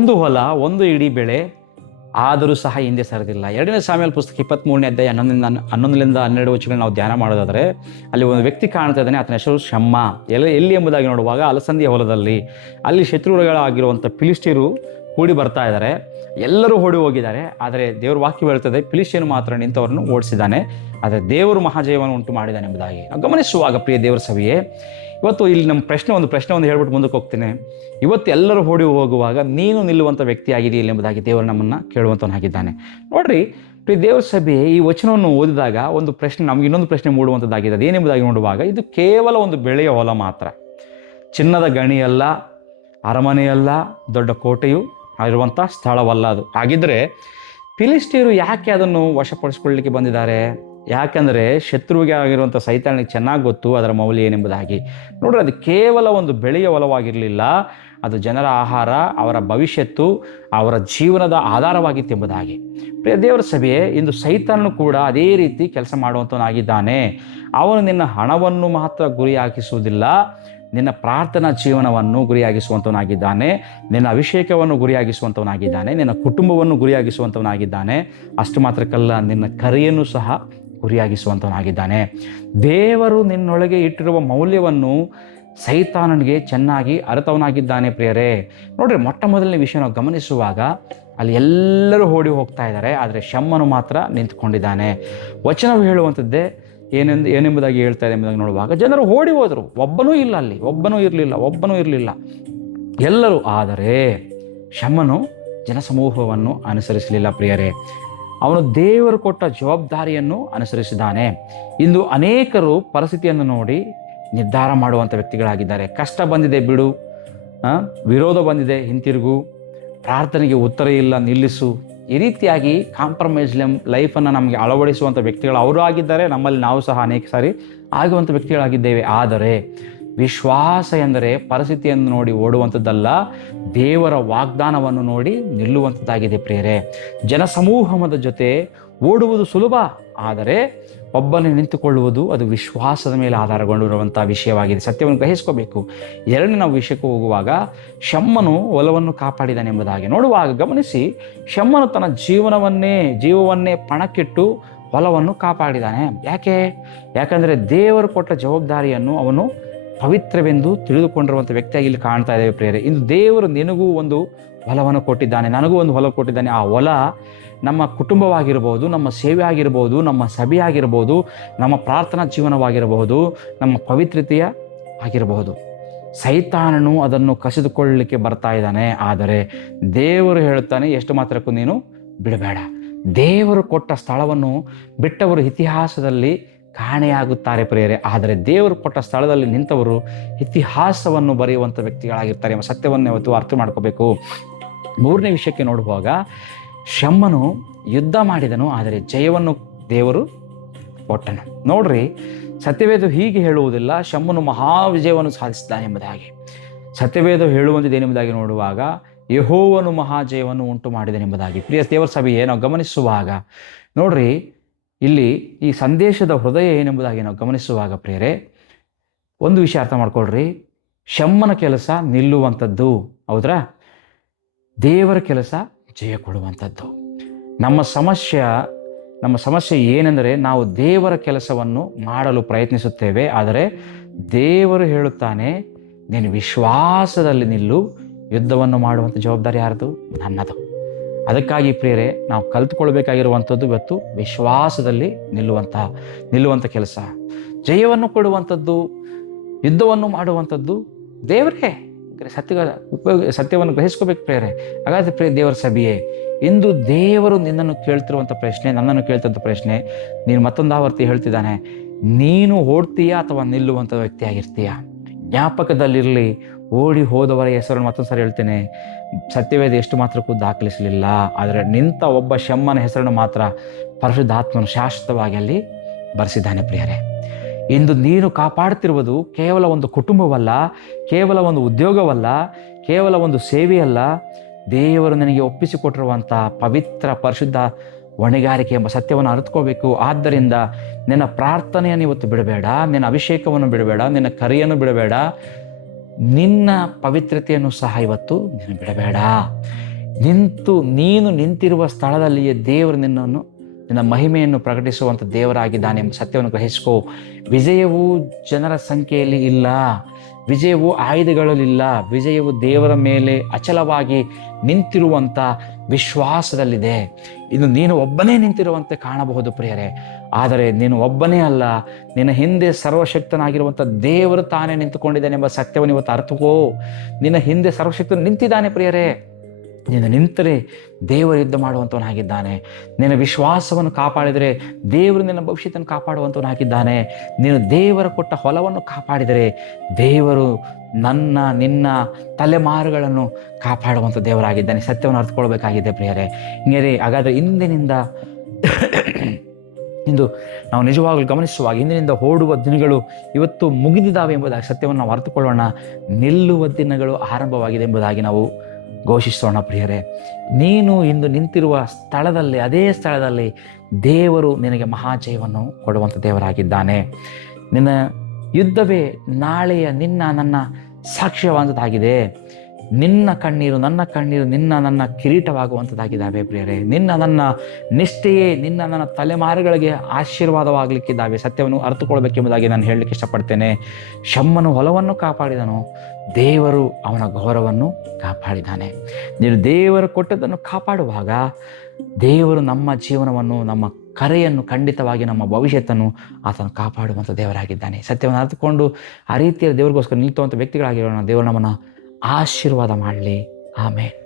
ಒಂದು ಹೊಲ, ಒಂದು ಇಡೀ ಬೆಳೆ, ಆದರೂ ಸಹ ಹಿಂದೆ ಸರಿದಿಲ್ಲ. 2ನೇ ಸಾಮ್ಯಲ್ ಪುಸ್ತಕ 23ನೇ ಅಧ್ಯಾಯ 11ರಿಂದ 12 ವಚನಗಳು ನಾವು ಧ್ಯಾನ ಮಾಡೋದಾದರೆ ಅಲ್ಲಿ ಒಂದು ವ್ಯಕ್ತಿ ಕಾಣ್ತಾ ಇದ್ದಾನೆ. ಆತನ ಹೆಸರು ಶಮ್ಮ. ಎಲ್ಲಿ ಎಂಬುದಾಗಿ ನೋಡುವಾಗ ಅಲಸಂದಿಯ ಹೊಲದಲ್ಲಿ. ಅಲ್ಲಿ ಶತ್ರುಗಳಾಗಿರುವಂಥ ಫಿಲಿಸ್ಟಿಯರು ಕೂಡಿ ಬರ್ತಾ ಇದ್ದಾರೆ. ಎಲ್ಲರೂ ಓಡಿ ಹೋಗಿದ್ದಾರೆ. ಆದರೆ ದೇವ್ರ ವಾಕ್ಯ ಹೇಳ್ತದೆ ಫಿಲಿಸ್ಟಿಯನು ಮಾತ್ರ ನಿಂತವರನ್ನು ಓಡಿಸಿದ್ದಾನೆ. ಆದರೆ ದೇವರು ಮಹಾಜಯವನ್ನು ಉಂಟು ಮಾಡಿದ್ದಾನೆ ಎಂಬುದಾಗಿ ನಾವು ಗಮನಿಸುವಾಗ, ಪ್ರಿಯ ದೇವರ ಸಭೆಯೇ, ಇವತ್ತು ಇಲ್ಲಿ ನಮ್ಮ ಪ್ರಶ್ನೆ ಒಂದು ಹೇಳ್ಬಿಟ್ಟು ಮುಂದಕ್ಕೆ ಹೋಗ್ತೇನೆ. ಇವತ್ತು ಎಲ್ಲರೂ ಓಡಿ ಹೋಗುವಾಗ ನೀನು ನಿಲ್ಲುವಂಥ ವ್ಯಕ್ತಿ ಆಗಿದೆಯಲ್ಲ ಎಂಬುದಾಗಿ ದೇವರು ನಮ್ಮನ್ನು ಕೇಳುವಂಥವನಾಗಿದ್ದಾನೆ. ನೋಡ್ರಿ ಪ್ರಿಯ ದೇವರ ಸಭೆ, ಈ ವಚನವನ್ನು ಓದಿದಾಗ ಒಂದು ಪ್ರಶ್ನೆ, ನಮ್ಗೆ ಇನ್ನೊಂದು ಪ್ರಶ್ನೆ ಮೂಡುವಂಥದ್ದಾಗಿದೆ. ಅದೇನೆಂಬುದಾಗಿ ನೋಡುವಾಗ, ಇದು ಕೇವಲ ಒಂದು ಬೆಳೆಯ ಹೊಲ ಮಾತ್ರ, ಚಿನ್ನದ ಗಣಿಯಲ್ಲ, ಅರಮನೆಯಲ್ಲ, ದೊಡ್ಡ ಕೋಟೆಯು ಇರುವಂಥ ಸ್ಥಳವಲ್ಲ ಅದು. ಹಾಗಿದ್ದರೆ ಫಿಲಿಸ್ಟಿಯರು ಯಾಕೆ ಅದನ್ನು ವಶಪಡಿಸ್ಕೊಳ್ಳಲಿಕ್ಕೆ ಬಂದಿದ್ದಾರೆ? ಯಾಕಂದರೆ ಶತ್ರುವಿಗೆ ಆಗಿರುವಂಥ ಸೈತಾನಿಗೆ ಚೆನ್ನಾಗಿ ಗೊತ್ತು ಅದರ ಮೌಲ್ಯ ಏನೆಂಬುದಾಗಿ. ನೋಡ್ರಿ, ಅದು ಕೇವಲ ಒಂದು ಬೆಳೆಯ ಹೊಲವಾಗಿರಲಿಲ್ಲ, ಅದು ಜನರ ಆಹಾರ, ಅವರ ಭವಿಷ್ಯತ್ತು, ಅವರ ಜೀವನದ ಆಧಾರವಾಗಿತ್ತು ಎಂಬುದಾಗಿ. ಪ್ರಿಯ ದೇವರ ಸಭೆಯೇ, ಇಂದು ಸೈತಾನನು ಕೂಡ ಅದೇ ರೀತಿ ಕೆಲಸ ಮಾಡುವಂಥವನಾಗಿದ್ದಾನೆ. ಅವನು ನಿನ್ನ ಹಣವನ್ನು ಮಾತ್ರ ಗುರಿ ಹಾಕಿಸುವುದಿಲ್ಲ, ನಿನ್ನ ಪ್ರಾರ್ಥನಾ ಜೀವನವನ್ನು ಗುರಿಯಾಗಿಸುವಂಥವನಾಗಿದ್ದಾನೆ, ನಿನ್ನ ಅಭಿಷೇಕವನ್ನು ಗುರಿಯಾಗಿಸುವಂಥವನಾಗಿದ್ದಾನೆ, ನಿನ್ನ ಕುಟುಂಬವನ್ನು ಗುರಿಯಾಗಿಸುವಂಥವನಾಗಿದ್ದಾನೆ. ಅಷ್ಟು ಮಾತ್ರಕ್ಕಲ್ಲ, ನಿನ್ನ ಕರೆಯನ್ನು ಸಹ ಗುರಿಯಾಗಿಸುವಂಥವನಾಗಿದ್ದಾನೆ. ದೇವರು ನಿನ್ನೊಳಗೆ ಇಟ್ಟಿರುವ ಮೌಲ್ಯವನ್ನು ಸೈತಾನನಿಗೆ ಚೆನ್ನಾಗಿ ಅರಿತವನಾಗಿದ್ದಾನೆ. ಪ್ರಿಯರೇ, ನೋಡ್ರಿ, ಮೊಟ್ಟ ಮೊದಲನೇ ವಿಷಯ ನಾವು ಗಮನಿಸುವಾಗ ಅಲ್ಲಿ ಎಲ್ಲರೂ ಓಡಿ ಹೋಗ್ತಾ ಇದ್ದಾರೆ, ಆದರೆ ಶಮ್ಮನು ಮಾತ್ರ ನಿಂತ್ಕೊಂಡಿದ್ದಾನೆ. ವಚನವು ಹೇಳುವಂಥದ್ದೇ ಏನೆಂಬುದಾಗಿ ಹೇಳ್ತಾ ಇದೆ ಎಂಬುದಾಗಿ ನೋಡುವಾಗ, ಜನರು ಓಡಿ ಹೋದರು, ಒಬ್ಬನೂ ಇಲ್ಲ, ಅಲ್ಲಿ ಒಬ್ಬನೂ ಇರಲಿಲ್ಲ ಎಲ್ಲರೂ. ಆದರೆ ಶಮ್ಮನು ಜನಸಮೂಹವನ್ನು ಅನುಸರಿಸಲಿಲ್ಲ. ಪ್ರಿಯರೇ, ಅವನು ದೇವರು ಕೊಟ್ಟ ಜವಾಬ್ದಾರಿಯನ್ನು ಅನುಸರಿಸಿದ್ದಾನೆ. ಇಂದು ಅನೇಕರು ಪರಿಸ್ಥಿತಿಯನ್ನು ನೋಡಿ ನಿರ್ಧಾರ ಮಾಡುವಂಥ ವ್ಯಕ್ತಿಗಳಾಗಿದ್ದಾರೆ. ಕಷ್ಟ ಬಂದಿದೆ ಬಿಡು, ವಿರೋಧ ಬಂದಿದೆ ಹಿಂತಿರುಗು, ಪ್ರಾರ್ಥನೆಗೆ ಉತ್ತರ ಇಲ್ಲ ನಿಲ್ಲಿಸು, ಈ ರೀತಿಯಾಗಿ ಕಾಂಪ್ರಮೈಸ್ ಲೈಫನ್ನು ನಮಗೆ ಅಳವಡಿಸುವಂಥ ವ್ಯಕ್ತಿಗಳು ಅವರು ಆಗಿದ್ದಾರೆ. ನಮ್ಮಲ್ಲಿ ನಾವು ಸಹ ಅನೇಕ ಸಾರಿ ಆಗುವಂಥ ವ್ಯಕ್ತಿಗಳಾಗಿದ್ದೇವೆ. ಆದರೆ ವಿಶ್ವಾಸ ಎಂದರೆ ಪರಿಸ್ಥಿತಿಯನ್ನು ನೋಡಿ ಓಡುವಂಥದ್ದಲ್ಲ, ದೇವರ ವಾಗ್ದಾನವನ್ನು ನೋಡಿ ನಿಲ್ಲುವಂಥದ್ದಾಗಿದೆ. ಪ್ರಿಯರೇ, ಜನಸಮೂಹದ ಜೊತೆ ಓಡುವುದು ಸುಲಭ, ಆದರೆ ಒಬ್ಬನೇ ನಿಂತುಕೊಳ್ಳುವುದು ಅದು ವಿಶ್ವಾಸದ ಮೇಲೆ ಆಧಾರಗೊಂಡಿರುವಂಥ ವಿಷಯವಾಗಿದೆ. ಸತ್ಯವನ್ನು ಗ್ರಹಿಸ್ಕೋಬೇಕು. ಎರಡನೇ ನಾವು ವಿಷಯಕ್ಕೆ ಹೋಗುವಾಗ, ಶಮ್ಮನು ಹೊಲವನ್ನು ಕಾಪಾಡಿದಾನೆ ಎಂಬುದಾಗಿ ನೋಡುವಾಗ ಗಮನಿಸಿ, ಶಮ್ಮನು ತನ್ನ ಜೀವವನ್ನೇ ಪಣಕ್ಕಿಟ್ಟು ಹೊಲವನ್ನು ಕಾಪಾಡಿದ್ದಾನೆ. ಯಾಕಂದರೆ ದೇವರು ಕೊಟ್ಟ ಜವಾಬ್ದಾರಿಯನ್ನು ಅವನು ಪವಿತ್ರವೆಂದು ತಿಳಿದುಕೊಂಡಿರುವಂಥ ವ್ಯಕ್ತಿಯಾಗಿ ಇಲ್ಲಿ ಕಾಣ್ತಾ ಇದ್ದೇವೆ. ಪ್ರಿಯರೇ, ಇಂದು ದೇವರು ನಿನಗೂ ಒಂದು ಹೊಲವನ್ನು ಕೊಟ್ಟಿದ್ದಾನೆ, ನನಗೂ ಒಂದು ಹೊಲ ಕೊಟ್ಟಿದ್ದಾನೆ. ಆ ಹೊಲ ನಮ್ಮ ಕುಟುಂಬವಾಗಿರ್ಬೋದು, ನಮ್ಮ ಸೇವೆ ಆಗಿರ್ಬೋದು, ನಮ್ಮ ಸಭೆ ಆಗಿರ್ಬೋದು, ನಮ್ಮ ಪ್ರಾರ್ಥನಾ ಜೀವನವಾಗಿರಬಹುದು, ನಮ್ಮ ಪವಿತ್ರತೆಯ ಆಗಿರಬಹುದು. ಸೈತಾನನು ಅದನ್ನು ಕಸಿದುಕೊಳ್ಳಲಿಕ್ಕೆ ಬರ್ತಾ ಇದ್ದಾನೆ. ಆದರೆ ದೇವರು ಹೇಳುತ್ತಾನೆ, ಎಷ್ಟು ಮಾತ್ರಕ್ಕೂ ನೀನು ಬಿಡಬೇಡ. ದೇವರು ಕೊಟ್ಟ ಸ್ಥಳವನ್ನು ಬಿಟ್ಟವರು ಇತಿಹಾಸದಲ್ಲಿ ಕಾಣೆಯಾಗುತ್ತಾರೆ. ಪ್ರಿಯರೇ, ಆದರೆ ದೇವರು ಕೊಟ್ಟ ಸ್ಥಳದಲ್ಲಿ ನಿಂತವರು ಇತಿಹಾಸವನ್ನು ಬರೆಯುವಂಥ ವ್ಯಕ್ತಿಗಳಾಗಿರ್ತಾರೆ ಎಂಬ ಸತ್ಯವನ್ನು ಇವತ್ತು ಅರ್ಥ ಮಾಡ್ಕೋಬೇಕು. ಮೂರನೇ ವಿಷಯಕ್ಕೆ ನೋಡುವಾಗ, ಶಮ್ಮನು ಯುದ್ಧ ಮಾಡಿದನು, ಆದರೆ ಜಯವನ್ನು ದೇವರು ಕೊಟ್ಟನು. ನೋಡ್ರಿ, ಸತ್ಯವೇದ ಹೀಗೆ ಹೇಳುವುದಿಲ್ಲ ಶಮ್ಮನು ಮಹಾವಿಜಯವನ್ನು ಸಾಧಿಸಿದ್ದಾನೆ ಎಂಬುದಾಗಿ. ಸತ್ಯವೇದ ಹೇಳುವಂಥದ್ದೇನೆಂಬುದಾಗಿ ನೋಡುವಾಗ, ಯೆಹೋವನು ಮಹಾಜಯವನ್ನು ಉಂಟು ಮಾಡಿದನೆಂಬುದಾಗಿ. ಪ್ರಿಯ ದೇವರ ಸಭೆಯೇ, ನಾವು ಗಮನಿಸುವಾಗ ನೋಡ್ರಿ, ಇಲ್ಲಿ ಈ ಸಂದೇಶದ ಹೃದಯ ಏನೆಂಬುದಾಗಿ ನಾವು ಗಮನಿಸುವಾಗ ಪ್ರಿಯರೇ, ಒಂದು ವಿಷಯ ಅರ್ಥ ಮಾಡ್ಕೊಳ್ರಿ. ಶಮ್ಮನ ಕೆಲಸ ನಿಲ್ಲುವಂಥದ್ದು, ಹೌದ್ರಾ? ದೇವರ ಕೆಲಸ ಜಯ ಕೊಡುವಂಥದ್ದು. ನಮ್ಮ ಸಮಸ್ಯೆ ಏನೆಂದರೆ, ನಾವು ದೇವರ ಕೆಲಸವನ್ನು ಮಾಡಲು ಪ್ರಯತ್ನಿಸುತ್ತೇವೆ, ಆದರೆ ದೇವರು ಹೇಳುತ್ತಾನೆ, ನೀನು ವಿಶ್ವಾಸದಲ್ಲಿ ನಿಲ್ಲು, ಯುದ್ಧವನ್ನು ಮಾಡುವಂಥ ಜವಾಬ್ದಾರಿ ಯಾರದು? ನನ್ನದು. ಅದಕ್ಕಾಗಿ ಪ್ರಿಯರೇ, ನಾವು ಕಲಿತುಕೊಳ್ಬೇಕಾಗಿರುವಂಥದ್ದು ಇವತ್ತು ವಿಶ್ವಾಸದಲ್ಲಿ ನಿಲ್ಲುವಂಥ ಕೆಲಸ. ಜಯವನ್ನು ಕೊಡುವಂಥದ್ದು, ಯುದ್ಧವನ್ನು ಮಾಡುವಂಥದ್ದು ದೇವರೇ. ಸತ್ಯವನ್ನು ಗ್ರಹಿಸ್ಕೋಬೇಕು ಪ್ರಿಯರೇ. ಹಾಗಾದರೆ ಪ್ರಿಯ ದೇವರ ಸಭೆಯೇ, ಇಂದು ದೇವರು ನಿನ್ನನ್ನು ಕೇಳ್ತಿರುವಂಥ ಪ್ರಶ್ನೆ, ನನ್ನನ್ನು ಕೇಳ್ತಿರುವಂಥ ಪ್ರಶ್ನೆ, ನೀನು ಮತ್ತೊಂದು ಆವರ್ತಿ ಹೇಳ್ತಿದ್ದಾನೆ, ನೀನು ಓಡ್ತೀಯಾ ಅಥವಾ ನಿಲ್ಲುವಂಥ ವ್ಯಕ್ತಿಯಾಗಿರ್ತೀಯಾ? ಜ್ಞಾಪಕದಲ್ಲಿರಲಿ, ಓಡಿ ಹೋದವರ ಹೆಸರನ್ನು ಮತ್ತೊಂದು ಸಾರಿ ಹೇಳ್ತೇನೆ, ಸತ್ಯವೇದ ಎಷ್ಟು ಮಾತ್ರಕ್ಕೂ ದಾಖಲಿಸಲಿಲ್ಲ, ಆದರೆ ನಿಂತ ಒಬ್ಬ ಶಮ್ಮನ ಹೆಸರನ್ನು ಮಾತ್ರ ಪರಿಶುದ್ಧಾತ್ಮನು ಶಾಶ್ವತವಾಗಿ ಅಲ್ಲಿ ಬರೆಸಿದ್ದಾನೆ. ಪ್ರಿಯರೇ, ಇಂದು ನೀನು ಕಾಪಾಡುತ್ತಿರುವುದು ಕೇವಲ ಒಂದು ಕುಟುಂಬವಲ್ಲ, ಕೇವಲ ಒಂದು ಉದ್ಯೋಗವಲ್ಲ, ಕೇವಲ ಒಂದು ಸೇವೆಯಲ್ಲ, ದೇವರು ನನಗೆ ಒಪ್ಪಿಸಿಕೊಟ್ಟಿರುವಂಥ ಪವಿತ್ರ ಪರಿಶುದ್ಧ ಹೊಣೆಗಾರಿಕೆ ಎಂಬ ಸತ್ಯವನ್ನು ಅರಿತುಕೋಬೇಕು. ಆದ್ದರಿಂದ ನಿನ್ನ ಪ್ರಾರ್ಥನೆಯನ್ನು ಇವತ್ತು ಬಿಡಬೇಡ, ನಿನ್ನ ಅಭಿಷೇಕವನ್ನು ಬಿಡಬೇಡ, ನಿನ್ನ ಕರೆಯನ್ನು ಬಿಡಬೇಡ, ನಿನ್ನ ಪವಿತ್ರತೆಯನ್ನು ಸಹ ಇವತ್ತು ನೀನು ಬಿಡಬೇಡ. ನೀನು ನಿಂತಿರುವ ಸ್ಥಳದಲ್ಲಿಯೇ ದೇವರು ನಿನ್ನ ಮಹಿಮೆಯನ್ನು ಪ್ರಕಟಿಸುವಂಥ ದೇವರಾಗಿದ್ದಾನೆ ಎಂಬ ಸತ್ಯವನ್ನು ಗ್ರಹಿಸ್ಕೋ. ವಿಜಯವು ಜನರ ಸಂಖ್ಯೆಯಲ್ಲಿ ಇಲ್ಲ, ವಿಜಯವು ಆಯುಧಗಳಲ್ಲಿಲ್ಲ, ವಿಜಯವು ದೇವರ ಮೇಲೆ ಅಚಲವಾಗಿ ನಿಂತಿರುವಂಥ ವಿಶ್ವಾಸದಲ್ಲಿದೆ. ಇದು ನೀನು ಒಬ್ಬನೇ ನಿಂತಿರುವಂತೆ ಕಾಣಬಹುದು ಪ್ರಿಯರೇ, ಆದರೆ ನೀನು ಒಬ್ಬನೇ ಅಲ್ಲ, ನಿನ್ನ ಹಿಂದೆ ಸರ್ವಶಕ್ತನಾಗಿರುವಂಥ ದೇವರು ತಾನೇ ನಿಂತುಕೊಂಡಿದ್ದಾನೆ ಎಂಬ ಸತ್ಯವನ್ನು ಇವತ್ತು ಅರ್ಥಕೋ. ನಿನ್ನ ಹಿಂದೆ ಸರ್ವಶಕ್ತನು ನಿಂತಿದ್ದಾನೆ ಪ್ರಿಯರೇ. ನೀನು ನಿಂತರೆ ದೇವರು ಯುದ್ಧ ಮಾಡುವಂಥವನಾಗಿದ್ದಾನೆ. ನಿನ್ನ ವಿಶ್ವಾಸವನ್ನು ಕಾಪಾಡಿದರೆ ದೇವರು ನಿನ್ನ ಭವಿಷ್ಯತನ್ನು ಕಾಪಾಡುವಂಥವನಾಗಿದ್ದಾನೆ. ನೀನು ದೇವರ ಕೊಟ್ಟ ಹೊಲವನ್ನು ಕಾಪಾಡಿದರೆ ದೇವರು ನಿನ್ನ ತಲೆಮಾರುಗಳನ್ನು ಕಾಪಾಡುವಂಥ ದೇವರಾಗಿದ್ದಾನೆ. ಸತ್ಯವನ್ನು ಅರ್ಥಕೊಳ್ಬೇಕಾಗಿದೆ ಪ್ರಿಯರೇ. ಹಿಂಗೆ ಹಾಗಾದರೆ ಇಂದು ನಾವು ನಿಜವಾಗಲೂ ಗಮನಿಸುವಾಗ ಹಿಂದಿನಿಂದ ಓಡುವ ದಿನಗಳು ಇವತ್ತು ಮುಗಿದಿದ್ದಾವೆ ಎಂಬುದಾಗಿ ಸತ್ಯವನ್ನು ನಾವು ಅರ್ಥಕೊಳ್ಳೋಣ. ನಿಲ್ಲುವ ದಿನಗಳು ಆರಂಭವಾಗಿದೆ ಎಂಬುದಾಗಿ ನಾವು ಘೋಷಿಸೋಣ ಪ್ರಿಯರೇ. ನೀನು ಇಂದು ನಿಂತಿರುವ ಸ್ಥಳದಲ್ಲಿ, ಅದೇ ಸ್ಥಳದಲ್ಲಿ ದೇವರು ನಿನಗೆ ಮಹಾಜಯವನ್ನು ಕೊಡುವಂಥ ದೇವರಾಗಿದ್ದಾನೆ. ನಿನ್ನ ಯುದ್ಧವೇ ನಾಳೆಯ ನನ್ನ ಸಾಕ್ಷ್ಯವಾದಂಥದ್ದಾಗಿದೆ. ನಿನ್ನ ಕಣ್ಣೀರು ನನ್ನ ಕಣ್ಣೀರು ನನ್ನ ಕಿರೀಟವಾಗುವಂಥದ್ದಾಗಿದ್ದಾವೆ ಪ್ರಿಯರೇ. ನನ್ನ ನಿಷ್ಠೆಯೇ ನನ್ನ ತಲೆಮಾರುಗಳಿಗೆ ಆಶೀರ್ವಾದವಾಗಲಿಕ್ಕಿದ್ದಾವೆ. ಸತ್ಯವನ್ನು ಅರ್ಥಕೊಳ್ಬೇಕೆಂಬುದಾಗಿ ನಾನು ಹೇಳಲಿಕ್ಕೆ ಇಷ್ಟಪಡ್ತೇನೆ. ಶಮ್ಮನು ಹೊಲವನ್ನು ಕಾಪಾಡಿದನು, ದೇವರು ಅವನ ಗೌರವವನ್ನು ಕಾಪಾಡಿದ್ದಾನೆ. ನೀನು ದೇವರು ಕೊಟ್ಟದ್ದನ್ನು ಕಾಪಾಡುವಾಗ ದೇವರು ನಮ್ಮ ಜೀವನವನ್ನು, ನಮ್ಮ ಕರೆಯನ್ನು, ಖಂಡಿತವಾಗಿ ನಮ್ಮ ಭವಿಷ್ಯತ್ತನ್ನು ಆತನು ಕಾಪಾಡುವಂಥ ದೇವರಾಗಿದ್ದಾನೆ. ಸತ್ಯವನ್ನು ಅರ್ಥಕೊಂಡು ಆ ರೀತಿಯ ದೇವರಿಗೋಸ್ಕರ ನಿಲ್ತುವಂಥ ವ್ಯಕ್ತಿಗಳಾಗಿರೋಣ. ದೇವರು ನಮ್ಮನ್ನು ಆಶೀರ್ವಾದ ಮಾಡಲಿ. ಆಮೇಲೆ